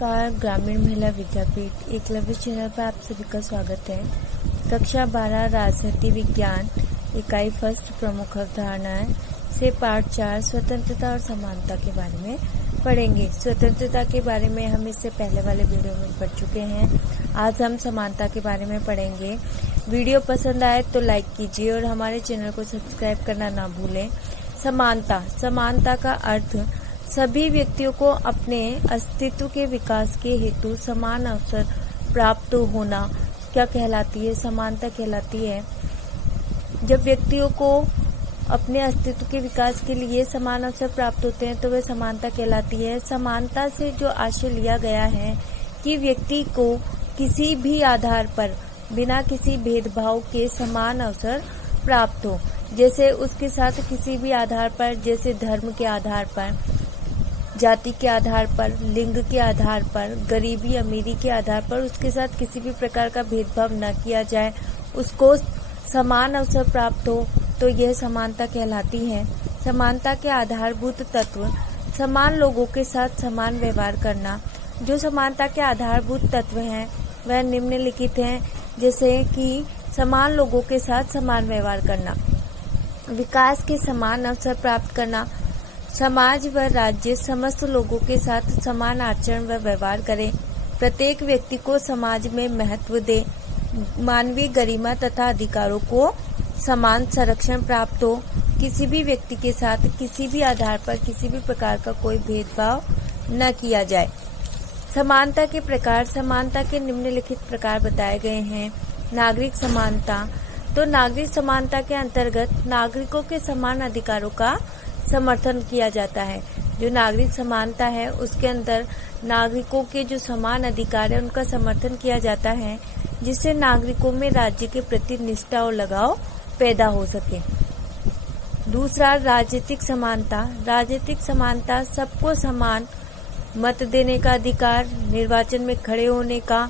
नमस्कार, ग्रामीण महिला विद्यापीठ एकलव्य चैनल पर आप सभी का स्वागत है। कक्षा 12 राजनीति विज्ञान इकाई फर्स्ट प्रमुख अवधारणाएं से पाठ 4 स्वतंत्रता और समानता के बारे में पढ़ेंगे। स्वतंत्रता के बारे में हम इससे पहले वाले वीडियो में पढ़ चुके हैं। आज हम समानता के बारे में पढ़ेंगे। वीडियो पसंद आए तो लाइक कीजिए और हमारे चैनल को सब्सक्राइब करना ना भूलें। समानता का अर्थ सभी व्यक्तियों को अपने अस्तित्व के विकास के हेतु समान अवसर प्राप्त होना क्या कहलाती है? समानता कहलाती है। जब व्यक्तियों को अपने अस्तित्व के विकास के लिए समान अवसर प्राप्त होते हैं तो वह समानता कहलाती है। समानता से जो आशय लिया गया है कि व्यक्ति को किसी भी आधार पर बिना किसी भेदभाव के समान अवसर प्राप्त हो, जैसे उसके साथ किसी भी आधार पर, जैसे धर्म के आधार पर, जाति के आधार पर, लिंग के आधार पर, गरीबी अमीरी के आधार पर उसके साथ किसी भी प्रकार का भेदभाव न किया जाए, उसको समान अवसर प्राप्त हो, तो यह समानता कहलाती है। समानता के आधारभूत तत्व समान लोगों के साथ समान व्यवहार करना। जो समानता के आधारभूत तत्व हैं वह निम्नलिखित हैं, जैसे कि समान लोगों के साथ समान व्यवहार करना, विकास के समान अवसर प्राप्त करना, समाज व राज्य समस्त लोगों के साथ समान आचरण व व्यवहार करे, प्रत्येक व्यक्ति को समाज में महत्व दे, मानवीय गरिमा तथा अधिकारों को समान संरक्षण प्राप्त हो, किसी भी व्यक्ति के साथ किसी भी आधार पर किसी भी प्रकार का कोई भेदभाव न किया जाए। समानता के प्रकार। समानता के निम्नलिखित प्रकार बताए गए हैं। नागरिक समानता। तो नागरिक समानता के अंतर्गत नागरिकों के समान अधिकारों का समर्थन किया जाता है। जो नागरिक समानता है उसके अंदर नागरिकों के जो समान अधिकार है उनका समर्थन किया जाता है, जिससे नागरिकों में राज्य के प्रति निष्ठा और लगाव पैदा हो सके। दूसरा, राजनीतिक समानता। राजनीतिक समानता सबको समान मत देने का अधिकार, निर्वाचन में खड़े होने का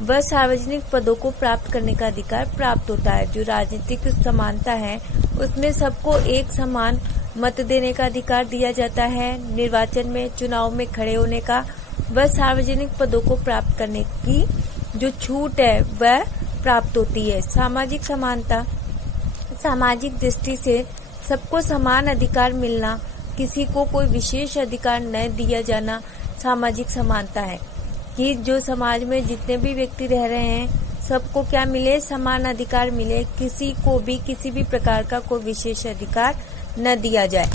व सार्वजनिक पदों को प्राप्त करने का अधिकार प्राप्त होता है। जो राजनीतिक समानता है उसमें सबको एक समान मत देने का अधिकार दिया जाता है, निर्वाचन में चुनाव में खड़े होने का व सार्वजनिक पदों को प्राप्त करने की जो छूट है वह प्राप्त होती है। सामाजिक समानता। सामाजिक दृष्टि से सबको समान अधिकार मिलना, किसी को कोई विशेष अधिकार न दिया जाना सामाजिक समानता है, कि जो समाज में जितने भी व्यक्ति रह रहे हैं सबको क्या मिले? समान अधिकार मिले, किसी को भी किसी भी प्रकार का कोई विशेष अधिकार न दिया जाए।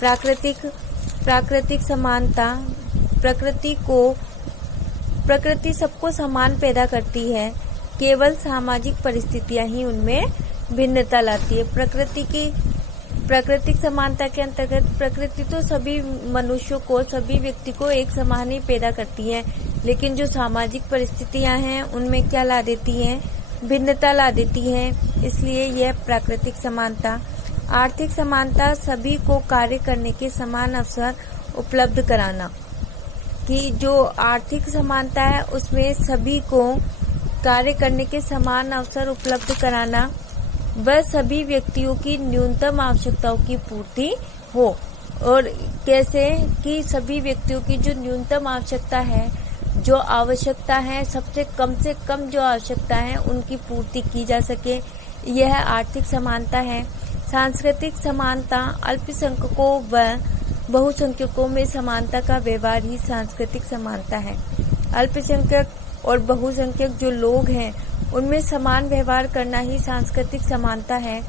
प्राकृतिक समानता। प्रकृति सबको समान पैदा करती है, केवल सामाजिक परिस्थितियां ही उनमें भिन्नता लाती है। प्राकृतिक समानता के अंतर्गत प्रकृति तो सभी मनुष्यों को, सभी व्यक्ति को एक समान ही पैदा करती है, लेकिन जो सामाजिक परिस्थितियां हैं उनमें क्या ला देती हैं? भिन्नता ला देती है, इसलिए यह प्राकृतिक समानता। आर्थिक समानता। सभी को कार्य करने के समान अवसर उपलब्ध कराना, कि जो आर्थिक समानता है उसमें सभी को कार्य करने के समान अवसर उपलब्ध कराना व सभी व्यक्तियों की न्यूनतम आवश्यकताओं की पूर्ति हो। और कैसे? कि सभी व्यक्तियों की जो न्यूनतम आवश्यकता है, जो आवश्यकता है सबसे कम से कम जो आवश्यकता है उनकी पूर्ति की जा सके, यह आर्थिक समानता है। सांस्कृतिक समानता। अल्पसंख्यकों व बहुसंख्यकों में समानता का व्यवहार ही सांस्कृतिक समानता है। अल्पसंख्यक और बहुसंख्यक जो लोग हैं उनमें समान व्यवहार करना ही सांस्कृतिक समानता है।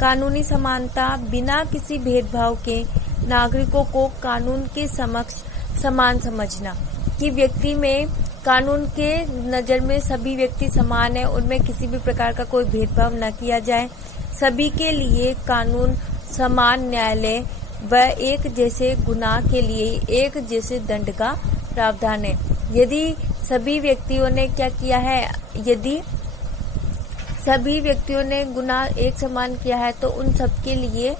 कानूनी समानता। बिना किसी भेदभाव के नागरिकों को कानून के समक्ष समान समझना, कि व्यक्ति में कानून के नजर में सभी व्यक्ति समान है, उनमें किसी भी प्रकार का कोई भेदभाव न किया जाए। सभी के लिए कानून, समान न्यायालय व एक जैसे गुनाह के लिए एक जैसे दंड का प्रावधान है। यदि सभी व्यक्तियों ने क्या किया है, यदि सभी व्यक्तियों ने गुनाह एक समान किया है तो उन सबके लिए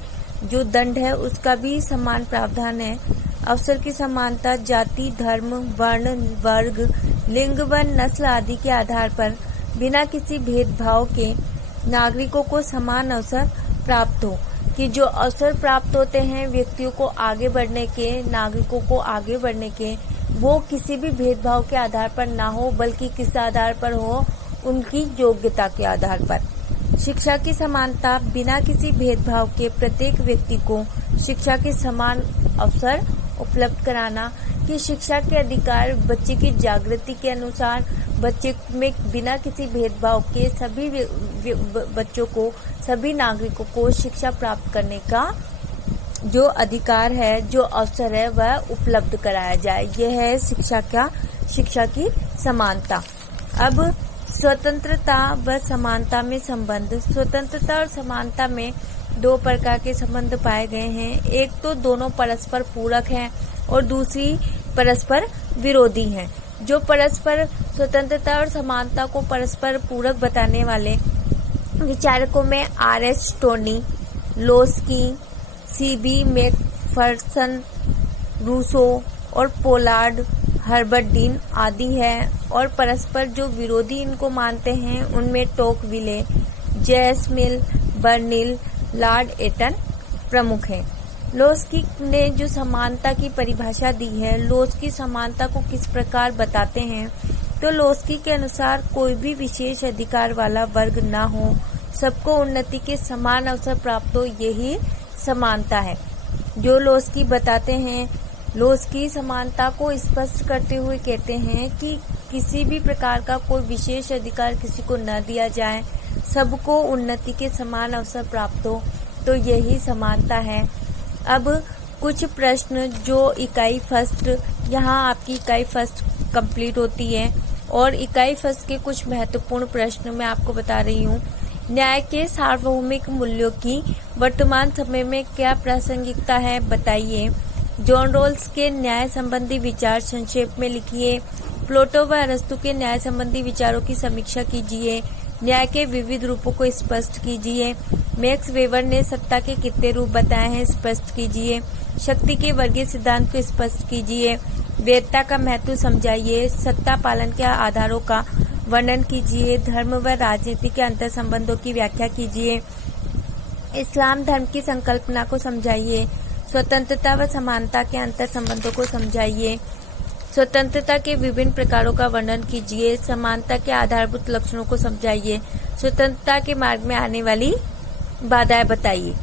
जो दंड है उसका भी समान प्रावधान है। अवसर की समानता। जाति, धर्म, वर्ण, वर्ग, लिंग व नस्ल आदि के आधार पर बिना किसी भेदभाव के नागरिकों को समान अवसर प्राप्त हो, कि जो अवसर प्राप्त होते हैं व्यक्तियों को आगे बढ़ने के, नागरिकों को आगे बढ़ने के, वो किसी भी भेदभाव के आधार पर ना हो, बल्कि किस आधार पर हो, उनकी योग्यता के आधार पर। शिक्षा की समानता, बिना किसी भेदभाव के प्रत्येक व्यक्ति को शिक्षा के समान अवसर उपलब्ध कराना। कि शिक्षा के अधिकार बच्चे की जागृति के अनुसार बच्चे में बिना किसी भेदभाव के सभी बच्चों को, सभी नागरिकों को शिक्षा प्राप्त करने का जो अधिकार है, जो अवसर है, वह उपलब्ध कराया जाए। यह है शिक्षा की समानता। अब स्वतंत्रता व समानता में संबंध। स्वतंत्रता और समानता में दो प्रकार के संबंध पाए गए हैं। एक तो दोनों परस्पर पूरक हैं और दूसरी परस्पर विरोधी हैं। जो परस्पर स्वतंत्रता और समानता को परस्पर पूरक बताने वाले विचारकों में R.S. Stoney, Laski, C.B. Macpherson, Rousseau और पोलार्ड, हर्बर्ट डीन आदि है। और परस्पर जो विरोधी इनको मानते हैं उनमें टोकविले, जेएस मिल, बर्निल, लॉर्ड एटन प्रमुख हैं। लोस्की ने जो समानता की परिभाषा दी है, लोस्की समानता को किस प्रकार बताते हैं, तो लोस्की के अनुसार कोई भी विशेष अधिकार वाला वर्ग ना हो, सबको उन्नति के समान अवसर प्राप्त हो, यही समानता है। जो लोस्की बताते हैं, लोस्की समानता को स्पष्ट करते हुए कहते हैं कि किसी भी प्रकार का कोई विशेष अधिकार किसी को न दिया जाए, सबको उन्नति के समान अवसर प्राप्त हो, तो यही समानता है। अब कुछ प्रश्न जो इकाई फर्स्ट, यहाँ आपकी इकाई फर्स्ट कंप्लीट होती है और इकाई फर्स्ट के कुछ महत्वपूर्ण प्रश्न मैं आपको बता रही हूँ। न्याय के सार्वभौमिक मूल्यों की वर्तमान समय में क्या प्रासंगिकता है, बताइए। जॉन रोल्स के न्याय संबंधी विचार संक्षेप में लिखिए। प्लेटो व अरस्तु के न्याय संबंधी विचारों की समीक्षा कीजिए। न्याय के विविध रूपों को स्पष्ट कीजिए। मैक्स वेबर ने सत्ता के कितने रूप बताए हैं, स्पष्ट कीजिए। शक्ति के वर्गीय सिद्धांत को स्पष्ट कीजिए। वैधता का महत्व समझाइए। सत्ता पालन के आधारों का वर्णन कीजिए। धर्म व राजनीति के अंतर संबंधों की व्याख्या कीजिए। इस्लाम धर्म की संकल्पना को समझाइए। स्वतंत्रता व समानता के अंतर संबंधों को समझाइए। स्वतंत्रता के विभिन्न प्रकारों का वर्णन कीजिए। समानता के आधारभूत लक्षणों को समझाइए। स्वतंत्रता के मार्ग में आने वाली बाधाएं बताइए।